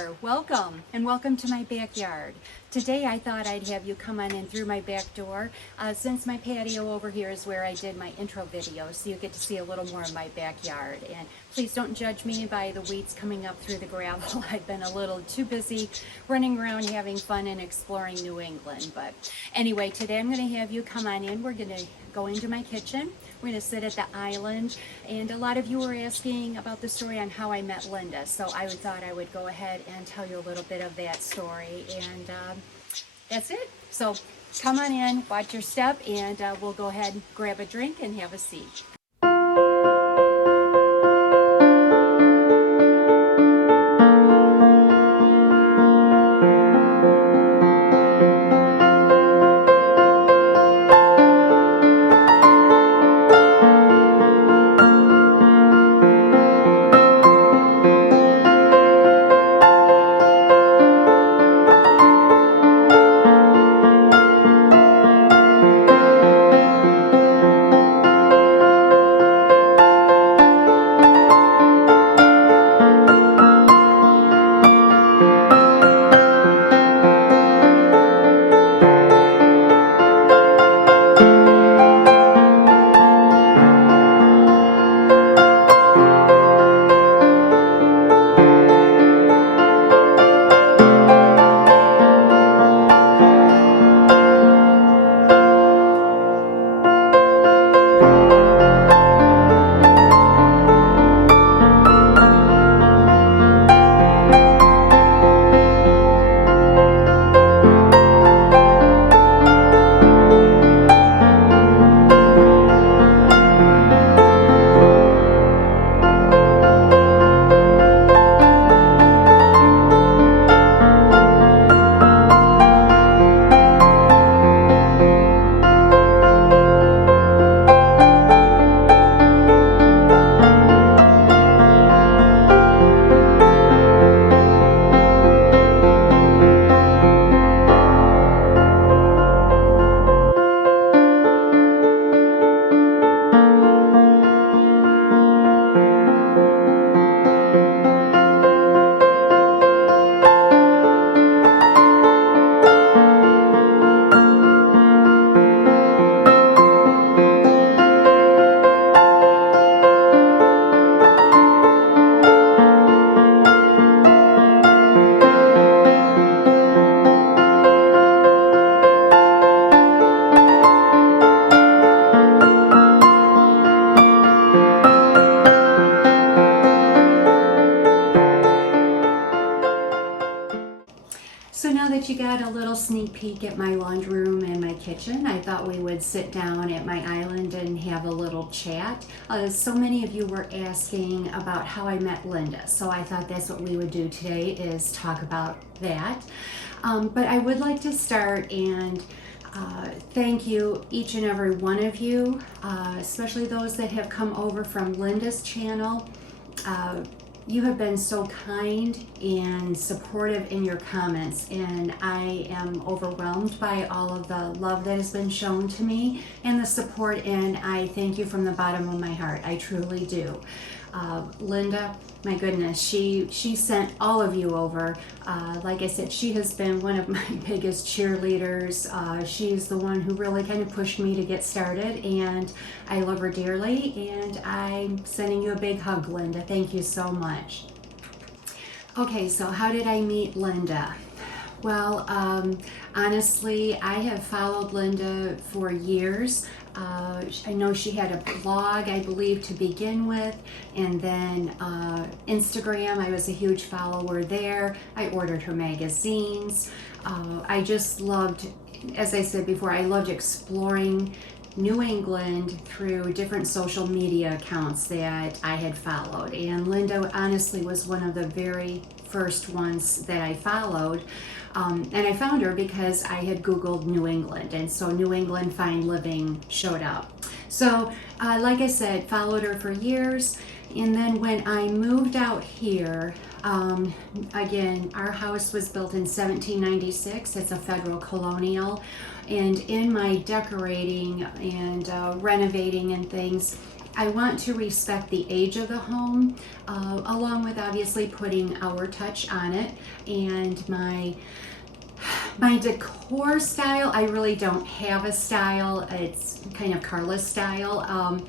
there, welcome and welcome to my backyard. Today I thought I'd have you come on in through my back door since my patio over here is where I did my intro video, so you get to see a little more of my backyard. And please don't judge me by the weeds coming up through the gravel. I've been a little too busy running around having fun and exploring New England. But anyway, today I'm going to have you come on in. We're going to go into my kitchen. We're going to sit at the island, and a lot of you were asking about the story on how I met Linda, so I thought I would go ahead and tell you a little bit of that story, and that's it. So come on in, watch your step, and we'll go ahead and grab a drink and have a seat. So now that you got a little sneak peek at my laundry room and my kitchen, I thought we would sit down at my island and have a little chat. So many of you were asking about how I met Linda, so I thought that's what we would do today, is talk about that. But I would like to start and thank you, each and every one of you, especially those that have come over from Linda's channel. You have been so kind and supportive in your comments, and I am overwhelmed by all of the love that has been shown to me and the support, and I thank you from the bottom of my heart. I truly do. Linda, my goodness, she sent all of you over. Like I said, she has been one of my biggest cheerleaders. She's the one who really kind of pushed me to get started, and I love her dearly, and I'm sending you a big hug, Linda. Thank you so much. Okay, so how did I meet Linda? Well, honestly, I have followed Linda for years. I know she had a blog, I believe, to begin with, and then Instagram. I was a huge follower there. I ordered her magazines. I just loved, as I said before, I loved exploring New England through different social media accounts that I had followed, and Linda honestly was one of the very first ones that I followed. And I found her because I had Googled New England, and so New England Fine Living showed up. So like I said, followed her for years, and then when I moved out here, again, our house was built in 1796. It's a federal colonial, and in my decorating and renovating and things, I want to respect the age of the home, along with obviously putting our touch on it. And my decor style, I really don't have a style. It's kind of Carla's style,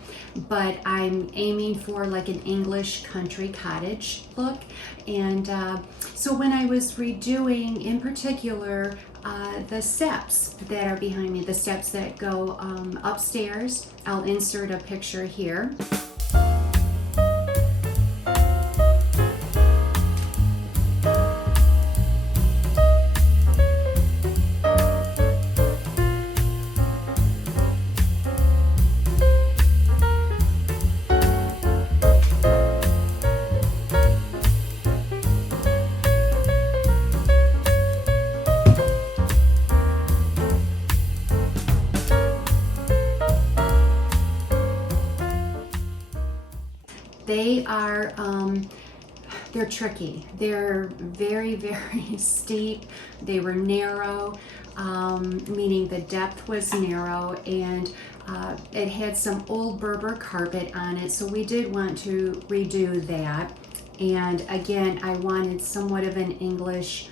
but I'm aiming for like an English country cottage look. And so when I was redoing, in particular, the steps that are behind me, the steps that go upstairs, I'll insert a picture here. They are, they're tricky. They're very, very steep. They were narrow, meaning the depth was narrow, and it had some old Berber carpet on it, so we did want to redo that. And again, I wanted somewhat of an English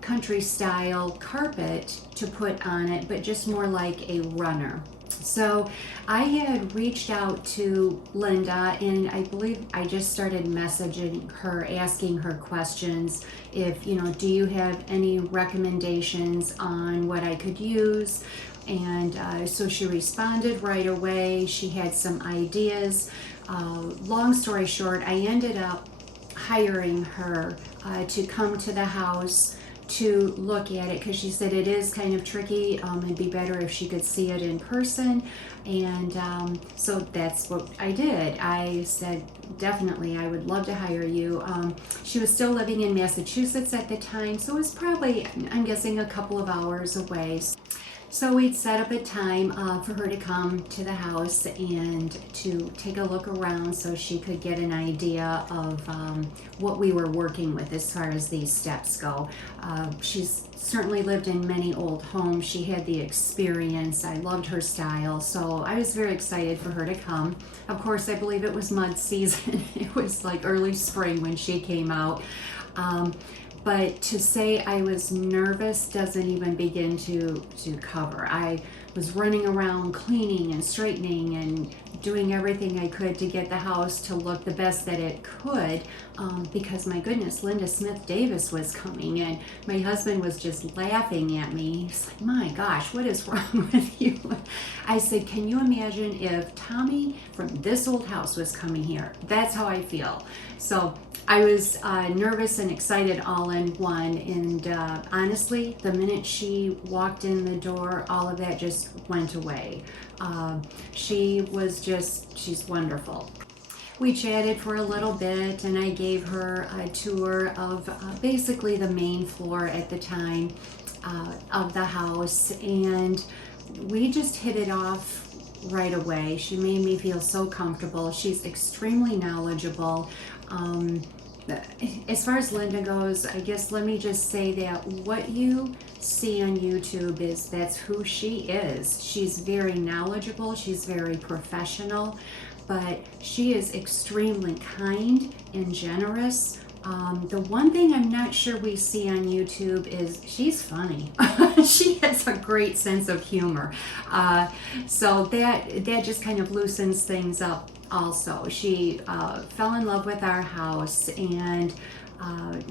country style carpet to put on it, but just more like a runner. So I had reached out to Linda, and I believe I just started messaging her, asking her questions. If, do you have any recommendations on what I could use? And so she responded right away. She had some ideas. Long story short, I ended up hiring her to come to the house to look at it, because she said it is kind of tricky. It'd be better if she could see it in person. And so that's what I did. I said, definitely, I would love to hire you. She was still living in Massachusetts at the time, so it was probably, I'm guessing, a couple of hours away. So we'd set up a time for her to come to the house and to take a look around so she could get an idea of what we were working with as far as these steps go. She's certainly lived in many old homes. She had the experience. I loved her style, so I was very excited for her to come. Of course, I believe it was mud season. It was like early spring when she came out. But to say I was nervous doesn't even begin to cover. I was running around cleaning and straightening and doing everything I could to get the house to look the best that it could, because my goodness, Linda Smith Davis was coming, and my husband was just laughing at me. He's like, my gosh, what is wrong with you? I said, can you imagine if Tommy from this old house was coming here? That's how I feel. So I was nervous and excited all in one, and honestly, the minute she walked in the door, all of that just went away. She's wonderful. We chatted for a little bit, and I gave her a tour of basically the main floor at the time of the house, and we just hit it off right away. She made me feel so comfortable. She's extremely knowledgeable. As far as Linda goes, I guess let me just say that what you see on YouTube that's who she is. She's very knowledgeable, she's very professional, but she is extremely kind and generous. The one thing I'm not sure we see on YouTube is she's funny. She has a great sense of humor. So that just kind of loosens things up also. She fell in love with our house and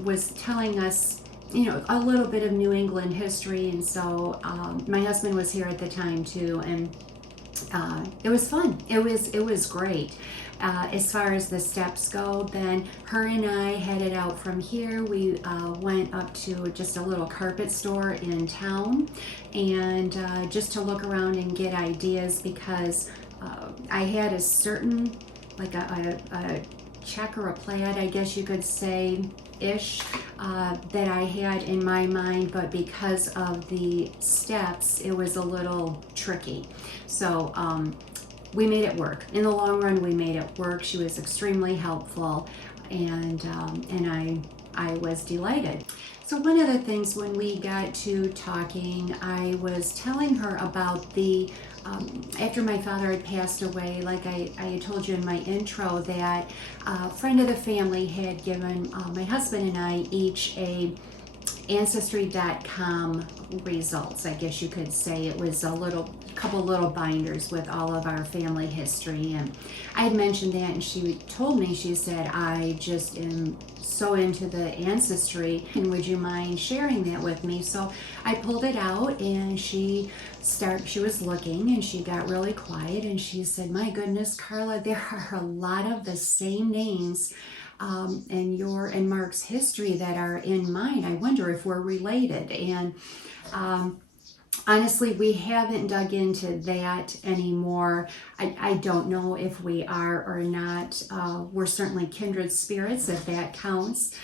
was telling us, a little bit of New England history. And so my husband was here at the time too, and it was fun. It was great. As far as the steps go, then her and I headed out from here. We went up to just a little carpet store in town, and just to look around and get ideas, because I had a certain, like a check or a plaid, I guess you could say, ish, that I had in my mind, but because of the steps, it was a little tricky. So we made it work. In the long run, we made it work. She was extremely helpful, and I was delighted. So one of the things when we got to talking, I was telling her about the after my father had passed away, like I had told you in my intro, that a friend of the family had given my husband and I each a Ancestry.com results, I guess you could say. It was a couple little binders with all of our family history, and I had mentioned that, and she told me, she said, I just am so into the ancestry, and would you mind sharing that with me? So I pulled it out, and she was looking, and she got really quiet, and she said, my goodness, Carla, there are a lot of the same names and your and Mark's history that are in mine. I wonder if we're related. And honestly, we haven't dug into that anymore. I don't know if we are or not. We're certainly kindred spirits, if that counts.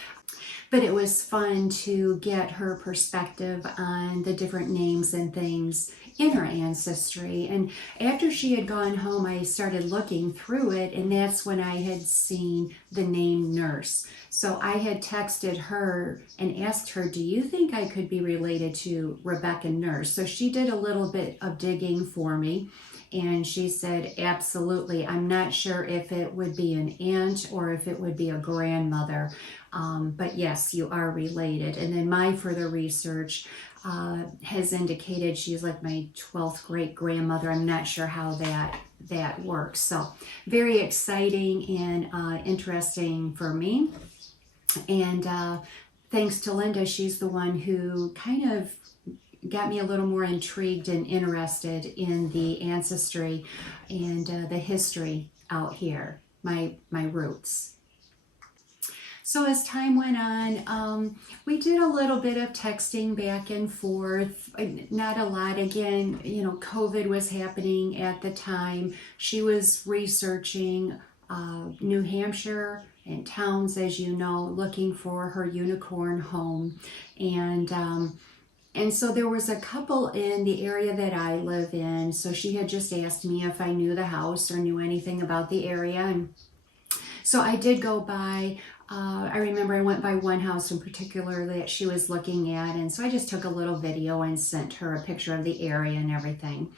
But it was fun to get her perspective on the different names and things in her ancestry. And after she had gone home, I started looking through it, and that's when I had seen the name Nurse. So I had texted her and asked her, do you think I could be related to Rebecca Nurse? So she did a little bit of digging for me, and she said, absolutely. I'm not sure if it would be an aunt or if it would be a grandmother. But yes, you are related. And then my further research has indicated she's like my 12th great grandmother. I'm not sure how that works. So very exciting and interesting for me. And thanks to Linda, she's the one who kind of got me a little more intrigued and interested in the ancestry and the history out here, my roots. So as time went on, we did a little bit of texting back and forth, not a lot. Again, you know, COVID was happening at the time. She was researching New Hampshire and towns, as you know, looking for her unicorn home. And so there was a couple in the area that I live in. So she had just asked me if I knew the house or knew anything about the area. And so I did go by. I remember I went by one house in particular that she was looking at, and so I just took a little video and sent her a picture of the area and everything.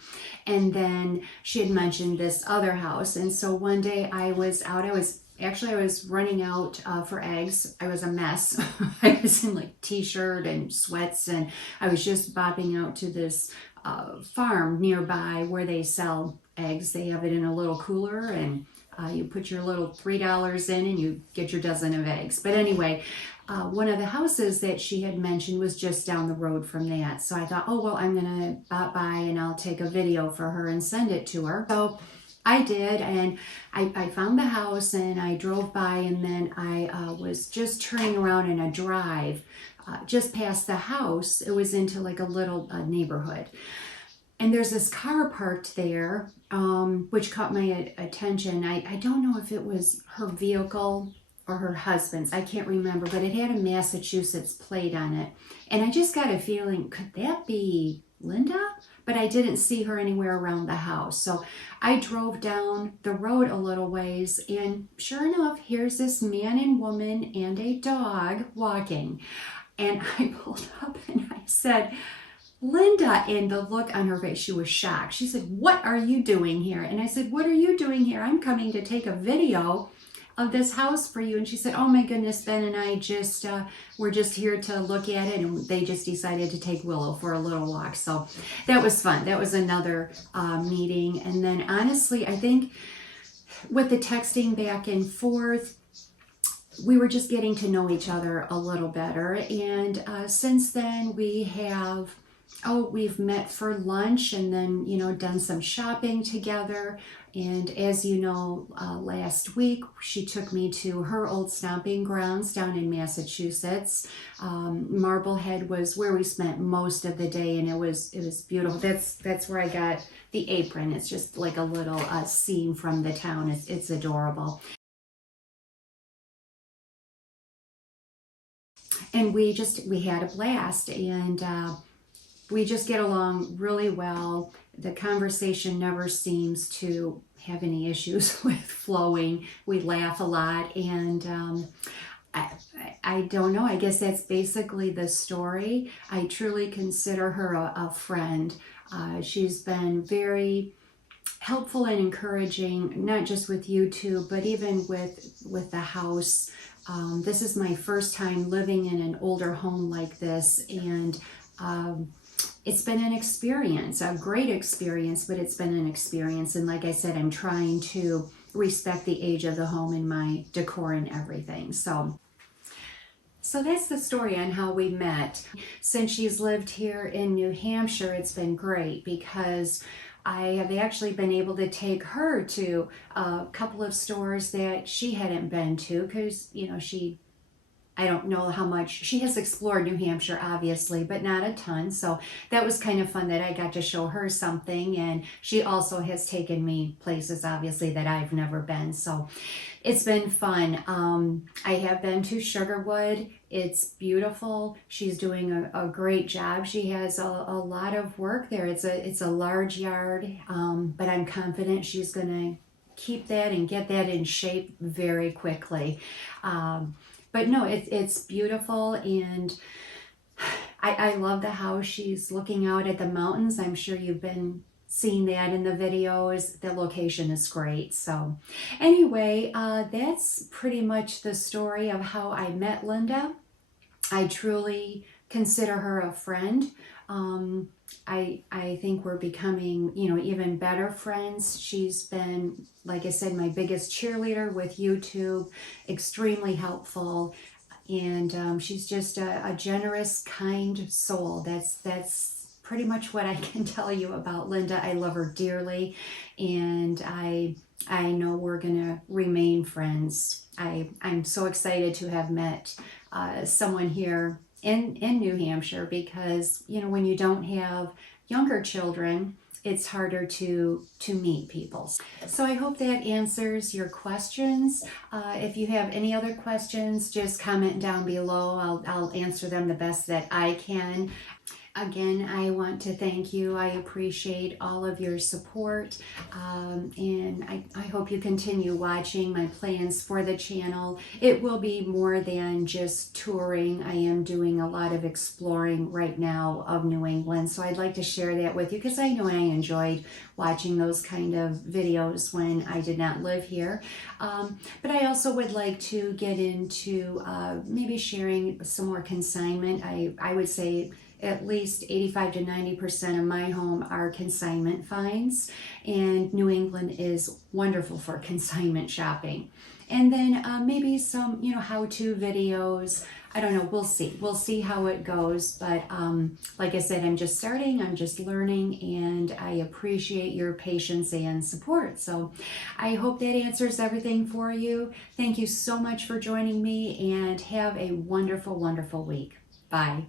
And then she had mentioned this other house, and so one day I was out. I was running out for eggs. I was a mess. I was in like t-shirt and sweats, and I was just bopping out to this farm nearby where they sell eggs. They have it in a little cooler, and you put your little $3 in and you get your dozen of eggs. But anyway, one of the houses that she had mentioned was just down the road from that. So I thought, oh, well, I'm going to bop by and I'll take a video for her and send it to her. So I did, and I found the house and I drove by, and then I was just turning around in a drive just past the house. It was into like a little neighborhood. And there's this car parked there, which caught my attention. I don't know if it was her vehicle or her husband's. I can't remember, but it had a Massachusetts plate on it. And I just got a feeling, could that be Linda? But I didn't see her anywhere around the house. So I drove down the road a little ways, and sure enough, here's this man and woman and a dog walking. And I pulled up and I said, Linda, and the look on her face, she was shocked. She said, what are you doing here? And I said, what are you doing here? I'm coming to take a video of this house for you. And she said, oh my goodness, Ben and I just, we're just here to look at it. And they just decided to take Willow for a little walk. So that was fun. That was another meeting. And then honestly, I think with the texting back and forth, we were just getting to know each other a little better. And since then we've met for lunch and then, you know, done some shopping together. And as you know, last week, she took me to her old stomping grounds down in Massachusetts. Marblehead was where we spent most of the day, and it was beautiful. That's where I got the apron. It's just like a little scene from the town. It's adorable. And we had a blast, and we just get along really well. The conversation never seems to have any issues with flowing. We laugh a lot, and I don't know. I guess that's basically the story. I truly consider her a friend. She's been very helpful and encouraging, not just with YouTube, but even with the house. This is my first time living in an older home like this, and it's been an experience, a great experience, but it's been an experience. And like I said, I'm trying to respect the age of the home and my decor and everything. So that's the story on how we met. Since she's lived here in New Hampshire, it's been great because I have actually been able to take her to a couple of stores that she hadn't been to because, you know, I don't know how much, she has explored New Hampshire, obviously, but not a ton. So that was kind of fun that I got to show her something. And she also has taken me places, obviously, that I've never been. So it's been fun. I have been to Sugarwood. It's beautiful. She's doing a great job. She has a lot of work there. It's a large yard, but I'm confident she's going to keep that and get that in shape very quickly. But no, it's beautiful, and I love the house. She's looking out at the mountains. I'm sure you've been seeing that in the videos. The location is great. So anyway, that's pretty much the story of how I met Linda. I truly consider her a friend. I think we're becoming, you know, even better friends. She's been, like I said, my biggest cheerleader with YouTube, extremely helpful, and she's just a generous, kind soul. That's pretty much what I can tell you about Linda. I love her dearly, and I know we're gonna remain friends. I'm so excited to have met someone here in New Hampshire because, you know, when you don't have younger children, it's harder to meet people. So I hope that answers your questions. If you have any other questions, just comment down below. I'll answer them the best that I can. Again, I want to thank you. I appreciate all of your support, and I hope you continue watching my plans for the channel. It will be more than just touring. I am doing a lot of exploring right now of New England, so I'd like to share that with you because I know I enjoyed watching those kind of videos when I did not live here. But I also would like to get into maybe sharing some more consignment. I would say at least 85 to 90% of my home are consignment finds, and New England is wonderful for consignment shopping. And then maybe some, you know, how-to videos. I don't know, we'll see how it goes, but like I said, I'm just starting, I'm just learning, and I appreciate your patience and support. So I hope that answers everything for you. Thank you so much for joining me, and have a wonderful, wonderful week. Bye.